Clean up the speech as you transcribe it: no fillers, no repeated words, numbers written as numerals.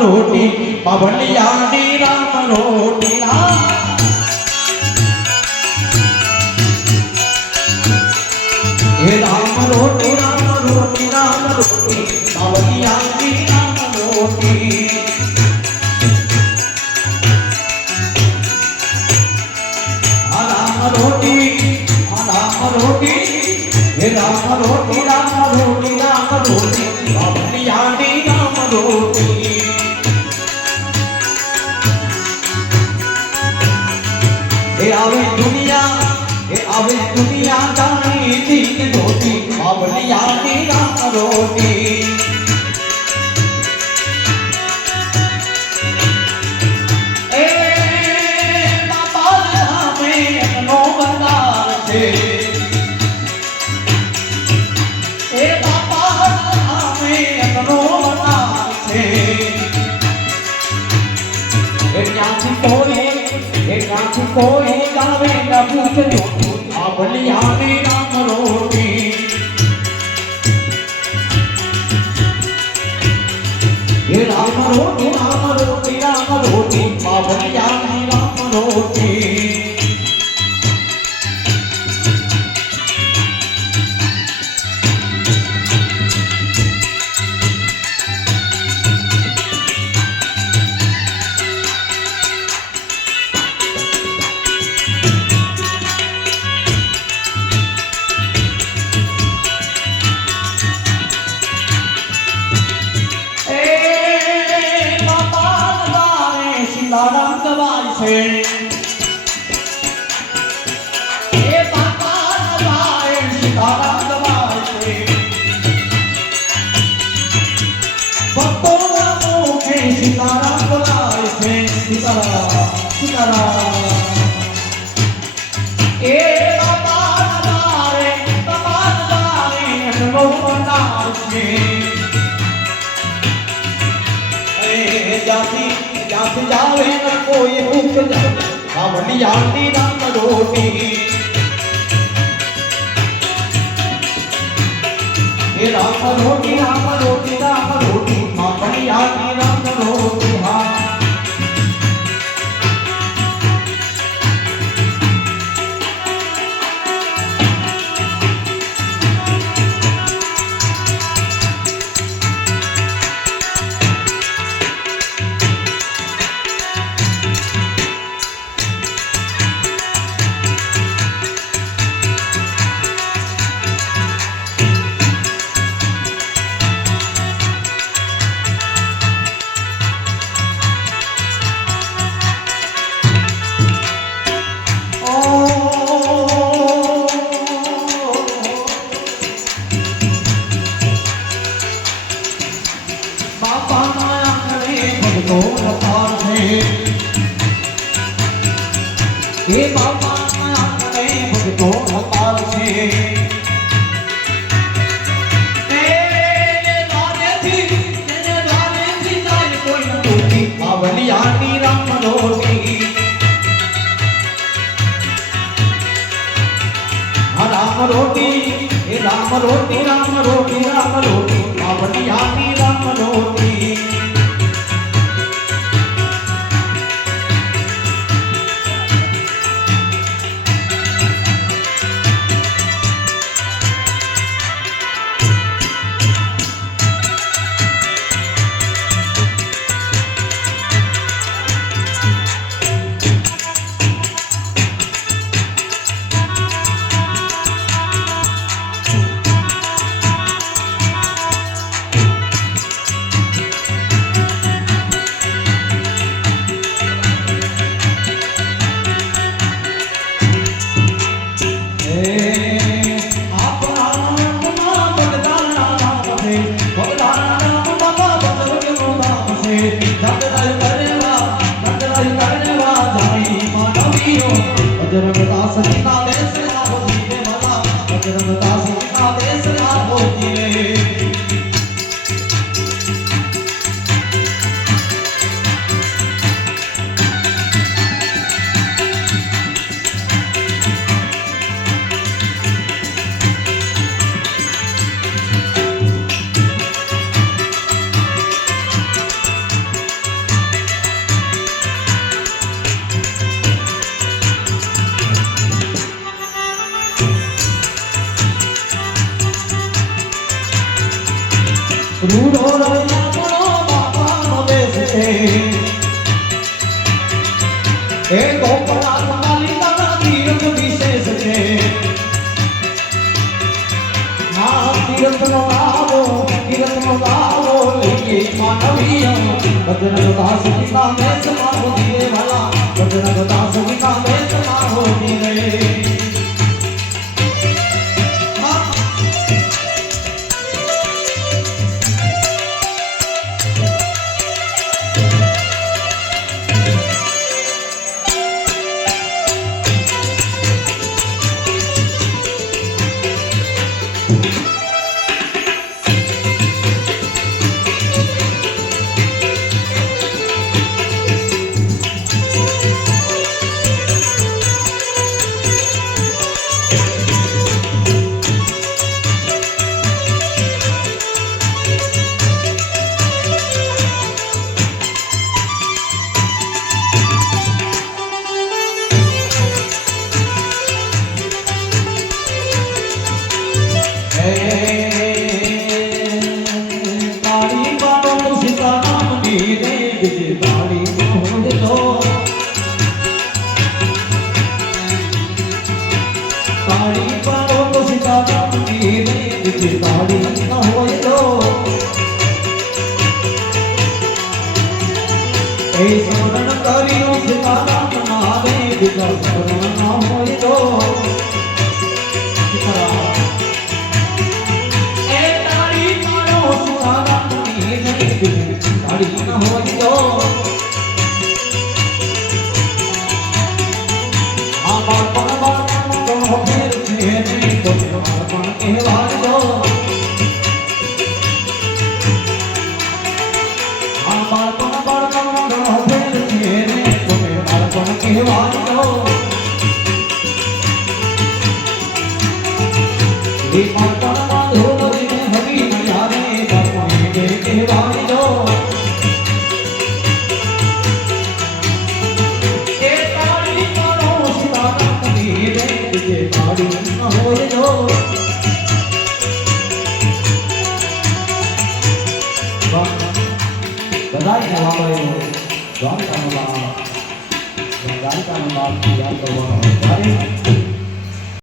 रोटी बावलिया नी राम रोटी राम रोटी राम रोटी राम रोटी बावलिया नी राम रोटी राम रोटी राम रोटी राम रोटी राम रोटी राम रोटी बावलिया नी राम रोटी आवे दुनिया जानी तीन रोटी बावलिया नी राम रोटी ए बाबा हमें नो बनार से ए बाबा हमें नो बनार से कोई गावे न पूछो बावलिया नी राम रोटी राम रोटी राम रोटी राम रोटी बावलिया नी राम रोटी सीताराम गवाई से पापा गवाए सीताराम गवाई से भक्तों मुखे सीताराम गवाई से सीताराम सीताराम पापा गवाए अनुमोनार से जाति जाति जावे न कोई भूख जावे बावलिया नी राम रोटी राम रोटी राम रोटी राम रोटी बावलिया नी राम रोटी हाँ बाबा माया करे भगतों अवतार से बाबा माया करे भगतों अवतार से कोई न टूटी बावलिया नी राम रोटी राम रोटी राम रोटी राम रोटी राम रोटी बावलिया नी राम रोटी રૈયા મનો બાપાનો દેશ છે એ ગોપનાથ માલિકાના તીર્થ વિશેષ છે હા તીર્થનો ગાવો લઈએ માનવીય ભજન દાસ ગીતા મેં સમારો ધીરે વાલા ભજન દાસ ગીતા મેં સમારો ધીરે દ્વારકાનો બાપ યાદ કરવાનો